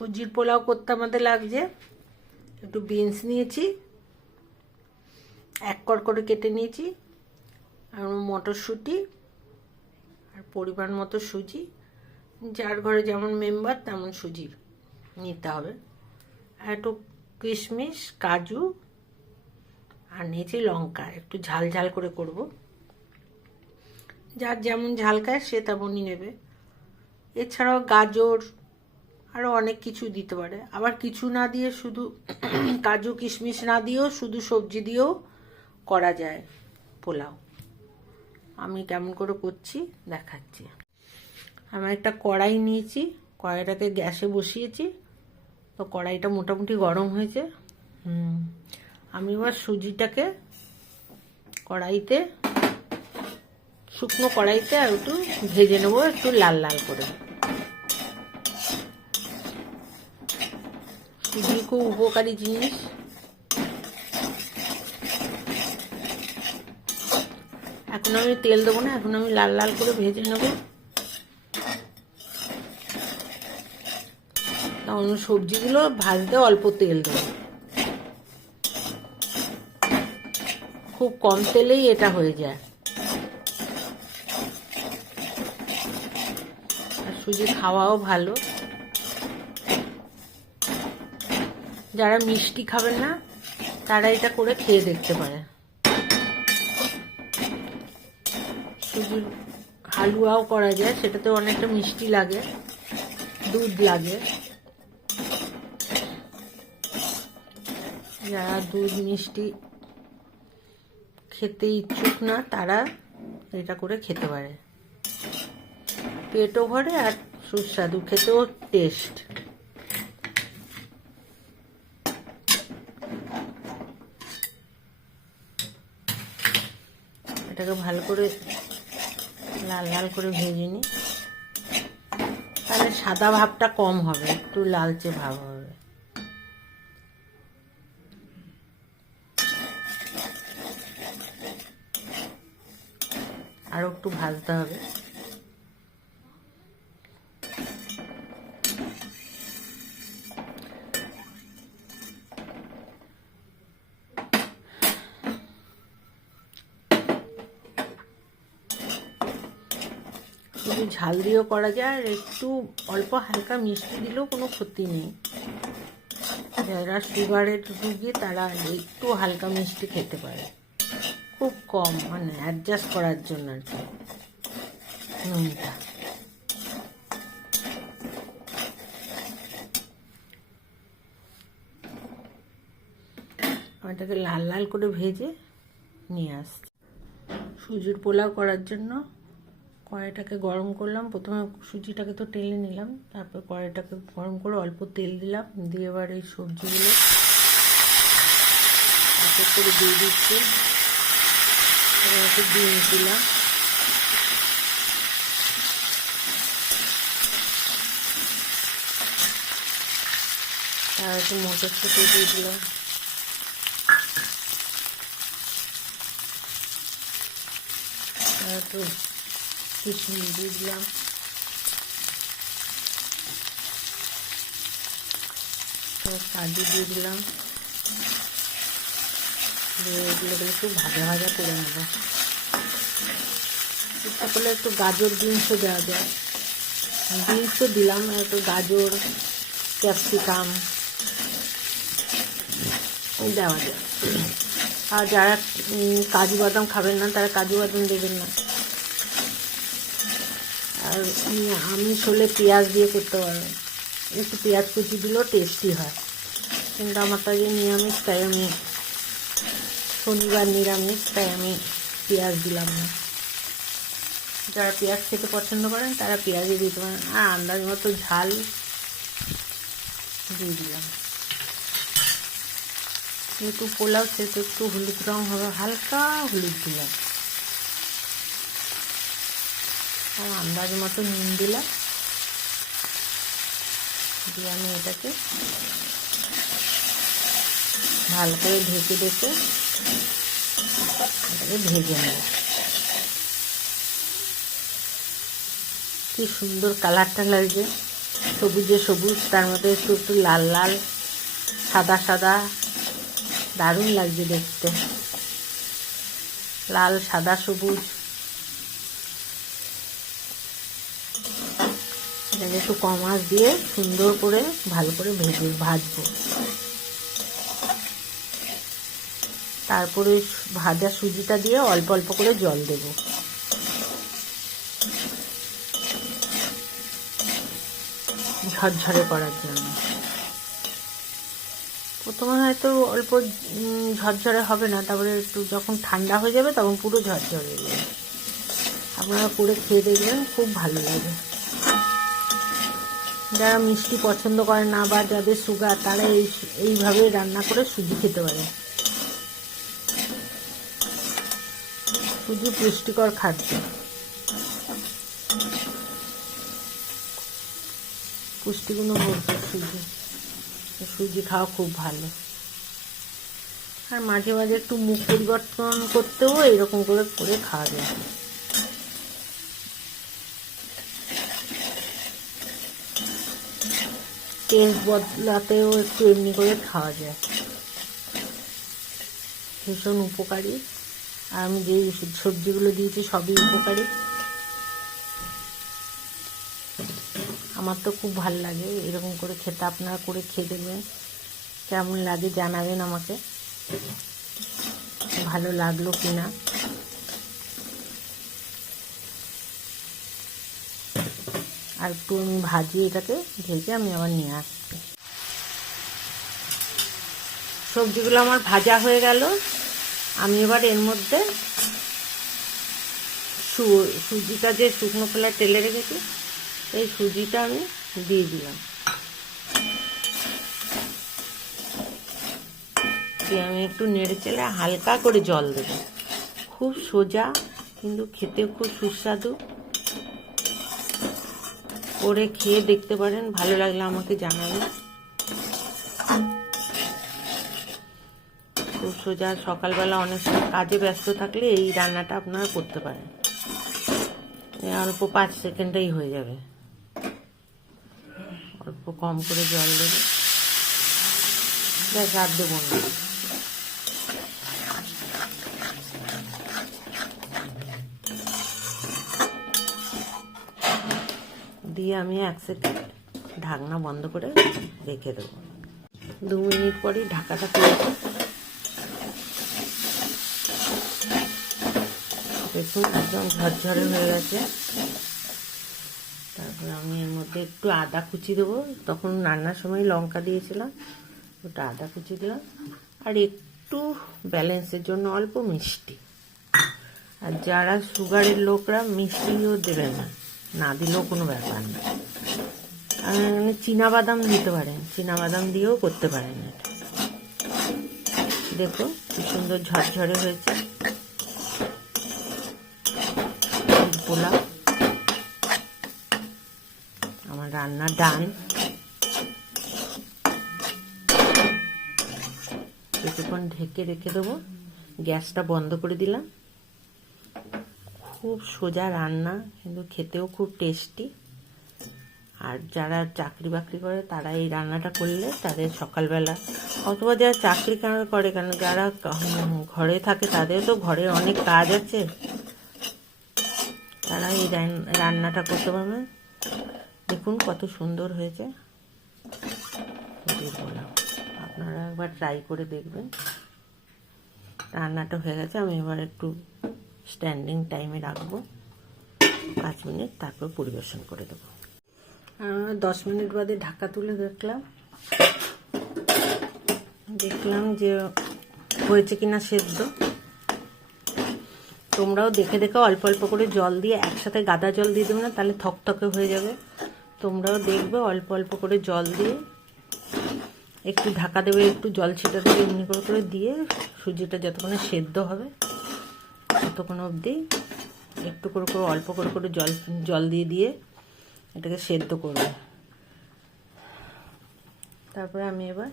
সুজির পোলাও করতে আমাদের লাগছে একটু বিনস নিয়েছি, 1 কড় করে কেটে নিয়েছি, আর মটরশুঁটি, আর পরিমাণ মতো সুজি, যার ঘরে যেমন মেম্বার তেমন সুজি নিতে হবে, আর একটু কিশমিশ, কাজু, আর নিয়েছি লঙ্কা। একটু ঝাল ঝাল করে করব, যার যেমন ঝাল খায় সে তেমনই নেবে। এছাড়াও গাজর আরও অনেক কিছু দিতে পারে, আবার কিছু না দিয়ে শুধু কাজু কিশমিশ না দিয়েও শুধু সবজি দিয়েও করা যায় পোলাও। আমি কেমন করে করছি দেখাচ্ছি। আমি একটা কড়াই নিয়েছি, কড়াইটাকে গ্যাসে বসিয়েছি, তো কড়াইটা মোটামুটি গরম হয়েছে। আমি এবার সুজিটাকে কড়াইতে, শুকনো কড়াইতে আর একটু ভেজে নেবো, একটু লাল লাল করে। সুজি খুব উপকারী জিনিস। এখন আমি তেল দেবো না, এখন আমি লাল লাল করে ভেজে নেব। তখন সবজিগুলো ভাজতে অল্প তেল দেবো, খুব কম তেলেই এটা হয়ে যায়। আর সুজি খাওয়াও ভালো। যারা মিষ্টি খাবেন না তারা এটা করে খেয়ে দেখতে পারে। সুজির হালুয়াও করা যায়, সেটাতে অনেকটা মিষ্টি লাগে, দুধ লাগে। যারা দুধ মিষ্টি খেতে ইচ্ছুক না তারা এটা করে খেতে পারে, পেটও ভরে আর সুস্বাদু, খেতেও টেস্ট। এটাকে ভালো করে লাল লাল করে ভেজে নিই, তাহলে সাদা ভাবটা কম হবে, একটু লালচে ভাব হবে। আরও একটু ভাজতে হবে। শুধু ঝাল দিয়েও করা যায়, আর একটু অল্প হালকা মিষ্টি দিলেও কোনো ক্ষতি নেই। যারা সুগারের রুগী তারা একটু হালকা মিষ্টি খেতে পারে, খুব কম, মানে অ্যাডজাস্ট করার জন্য আর কি নুনটা। এটাকে লাল লাল করে ভেজে নিয়ে আসছি। সুজির পোলাও করার জন্য কড়াইটাকে গরম করলাম। প্রথমে সুজিটাকে তো টেলে নিলাম, তারপর কড়াইটাকে গরম করে অল্প তেল দিলাম, দিয়ে এবার এই সবজিগুলো এক এক করে দিয়ে দিচ্ছি। এবার একটু দিয়ে দিলাম, আর একটু মটরশুঁটি দিয়ে দিলাম, আর একটু কিশমিশ দিয়ে দিলাম, কাজু দিয়ে দিলাম, এগুলোকে একটু ভাজা ভাজা করে নেব। ইচ্ছা করলে একটু গাজর বিনসও দেওয়া যায়, বিনসও দিলাম, একটু গাজর ক্যাপসিকাম দেওয়া যায়। আর যারা কাজু বাদাম খাবেন না তারা কাজু বাদাম দেবেন না। আর আমিষ হলে পেঁয়াজ দিয়ে করতে পারবেন, একটু পেঁয়াজ কুচি দিলেও টেস্টি হয়, কিন্তু আমার তো নিরামিষ, তাই আমি শনিবার নিরামিষ, তাই আমি পেঁয়াজ দিলাম না। যারা পেঁয়াজ খেতে পছন্দ করেন তারা পেঁয়াজই দিতে পারেন। আর আন্দাজ মতো ঝাল দিয়ে দিলাম। যেহেতু পোলাও সেহেতু একটু হলুদ রঙ হবে, হালকা হলুদ দিলাম, আর আন্দাজ মতো নুন দিলাম। দিয়ে আমি এটাকে ভালো করে ঢেকে এটাকে ভেজে নেব। কি সুন্দর কালারটা লাগছে, সবুজে সবুজ, তার মধ্যে একটু একটু লাল লাল, সাদা সাদা, দারুণ লাগছে দেখতে। লাল সাদা সবুজ। এটাকে একটু কম আঁচ দিয়ে সুন্দর করে ভালো করে ভাজবো। তারপরে ভাজা সুজিটা দিয়ে অল্প অল্প করে জল দেব। ঝরঝরে করার জন্য। প্রথমে হয়তো অল্প ঝরঝরে হবে না, তারপরে একটু যখন ঠান্ডা হয়ে যাবে তখন পুরো ঝরঝরে হয়ে যাবে। আপনারা করে খেয়ে দেখবেন, খুব ভালো লাগে। যারা মিষ্টি পছন্দ করে না বা যাদের সুগার, তারা এইভাবে রান্না করে সুজি খেতে পারে। সুজি পুষ্টিকর খাদ্য। পুষ্টিগুণ ভরপুর সুজি। সুজি খাওয়া খুব ভালো। আর মাঝে মাঝে একটু মুখ পরিবর্তন করতেও এরকম করে করে খাওয়া যায়। টেস্ট বদলাতেও একটু এমনি করে খাওয়া যায়। ভীষণ উপকারী। আর আমি যে সবজিগুলো দিয়েছি সবই উপকারী। আমার তো খুব ভালো লাগে এরকম করে খেতে। আপনারা করে খেয়ে দেখবেন, কেমন লাগে জানাবেন আমাকে, ভালো লাগলো কিনা। আর একটু আমি ভাজিয়ে এটাকে ভেজে আমি আবার নিয়ে আসছি। সবজিগুলো আমার ভাজা হয়ে গেল। আমি এবার এর মধ্যে সুজিটা যে শুকনো খোলা তেলে রেখেছি, এই সুজিটা আমি দিয়ে দিলাম। দিয়ে আমি একটু নেড়ে চেড়ে হালকা করে জল দেবো। খুব সোজা, কিন্তু খেতে খুব সুস্বাদু। করে খেয়ে দেখতে পারেন, ভালো লাগলে আমাকে জানাবেন। খুব সোজা। সকালবেলা অনেক সময় কাজে ব্যস্ত থাকলে এই রান্নাটা আপনারা করতে পারেন। অল্প 5 সেকেন্ডেই হয়ে যাবে। অল্প কম করে জল দেবে, ব্যাস আর দেবো না। দিয়ে আমি 1 সেকেন্ড ঢাকনা বন্ধ করে রেখে দেবো। 2 মিনিট পরেই ঢাকাটা খুলে দেখুন, একদম ঝরঝরে হয়ে গেছে। তারপরে আমি এর মধ্যে একটু আদা কুচি দেবো। তখন রান্নার সময় লঙ্কা দিয়েছিলাম, ওটা আদা কুচি দিলাম। আর একটু ব্যালেন্সের জন্য অল্প মিষ্টি। আর যারা সুগারের লোকরা মিষ্টিও দেবে না, না দিলেও কোনো ব্যাপার না। আর এখানে চীনাবাদাম দিতে পারেন, চীনাবাদাম দিয়েও করতে পারেন। এটা দেখো কি সুন্দর ঝরঝরে হয়েছে পোলাও। আমার রান্না ডান। কিছুক্ষণ ঢেকে রেখে দেবো। গ্যাসটা বন্ধ করে দিলাম। খুব সোজা রান্না, কিন্তু খেতেও খুব টেস্টি। আর যারা চাকরি বাকরি করে তারা এই রান্নাটা করলে তাদের সকালবেলা, অথবা যারা চাকরি করে, কেন যারা ঘরে থাকে তাদের তো ঘরে অনেক কাজ আছে, তারা এই রান্নাটা করতে পারবে। দেখুন কত সুন্দর হয়েছে। আপনারা একবার ট্রাই করে দেখবেন। রান্নাটা হয়ে গেছে। আমি এবার একটু স্ট্যান্ডিং টাইমে রাখবো 5 মিনিট, তারপর পরিবেশন করে দেবো। 10 মিনিট বাদে ঢাকা তুলে দেখলাম যে হয়েছে কিনা সেদ্ধ। তোমরাও দেখে দেখে অল্প অল্প করে জল দিয়ে, একসাথে গাদা জল দিয়ে দেবে না, তাহলে থকথকে হয়ে যাবে। তোমরাও দেখবে অল্প অল্প করে জল দিয়ে একটু ঢাকা দেবে, একটু জল ছিটা দেবে, এমনি করে করে দিয়ে সুজিটা যতক্ষণে সেদ্ধ হবে ততক্ষণ অবধি একটু করে করে অল্প করে করে জল দিয়ে দিয়ে এটাকে সেদ্ধ করবে। তারপরে আমি এবার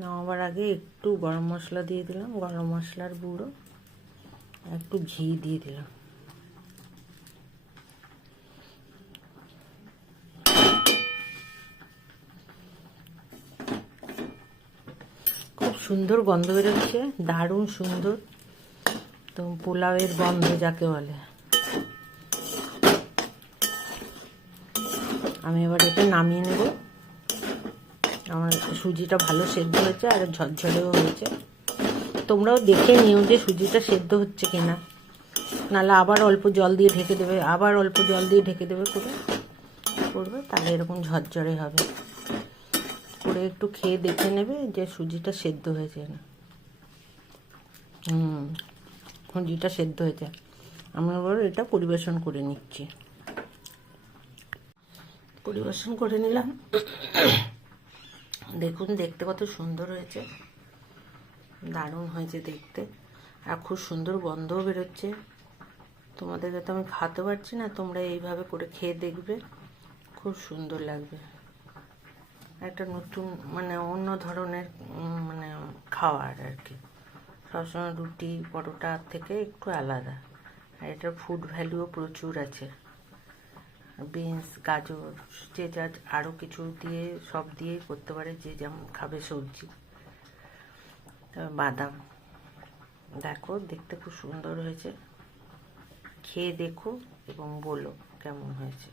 নামাবার আগে একটু গরম মশলা দিয়ে দিলাম, গরম মশলার গুঁড়ো, একটু ঘি দিয়ে দিলাম। সুন্দর গন্ধ বেরোচ্ছে, দারুণ সুন্দর। তো পোলাওয়ের গন্ধ যাকে বলে। আমি এবার এটা নামিয়ে নেব। আমার সুজিটা ভালো সেদ্ধ হয়েছে আর ঝরঝরেও হয়েছে। তোমরাও দেখে নিও যে সুজিটা সেদ্ধ হচ্ছে কিনা, নাহলে আবার অল্প জল দিয়ে ঢেকে দেবে, আবার অল্প জল দিয়ে ঢেকে দেবে করবে, তাহলে এরকম ঝরঝরে হবে। করে একটু খেয়ে দেখে নেবে যে সুজিটা সেদ্ধ হয়েছে না। সুজিটা সেদ্ধ হয়েছে। আমি এবার এটা পরিবেশন করে নিচ্ছি। পরিবেশন করে নিলাম। দেখুন দেখতে কত সুন্দর হয়েছে, দারুণ হয়েছে দেখতে, আর খুব সুন্দর গন্ধও বেরোচ্ছে। তোমাদেরকে তো আমি খাওয়াতে পারছি না, তোমরা এইভাবে করে খেয়ে দেখবে, খুব সুন্দর লাগবে। একটা নতুন মানে অন্য ধরনের মানে খাওয়ার আর কি, সবসময় রুটি পরোটা থেকে একটু আলাদা। আর এটার ফুড ভ্যালুও প্রচুর আছে। বিনস, গাজর, যে যা আরও কিছু দিয়ে সব দিয়েই করতে পারে, যে যেমন খাবে সবজি। বাদাম দেখো দেখতে খুব সুন্দর হয়েছে, খেয়ে দেখো এবং বলো কেমন হয়েছে।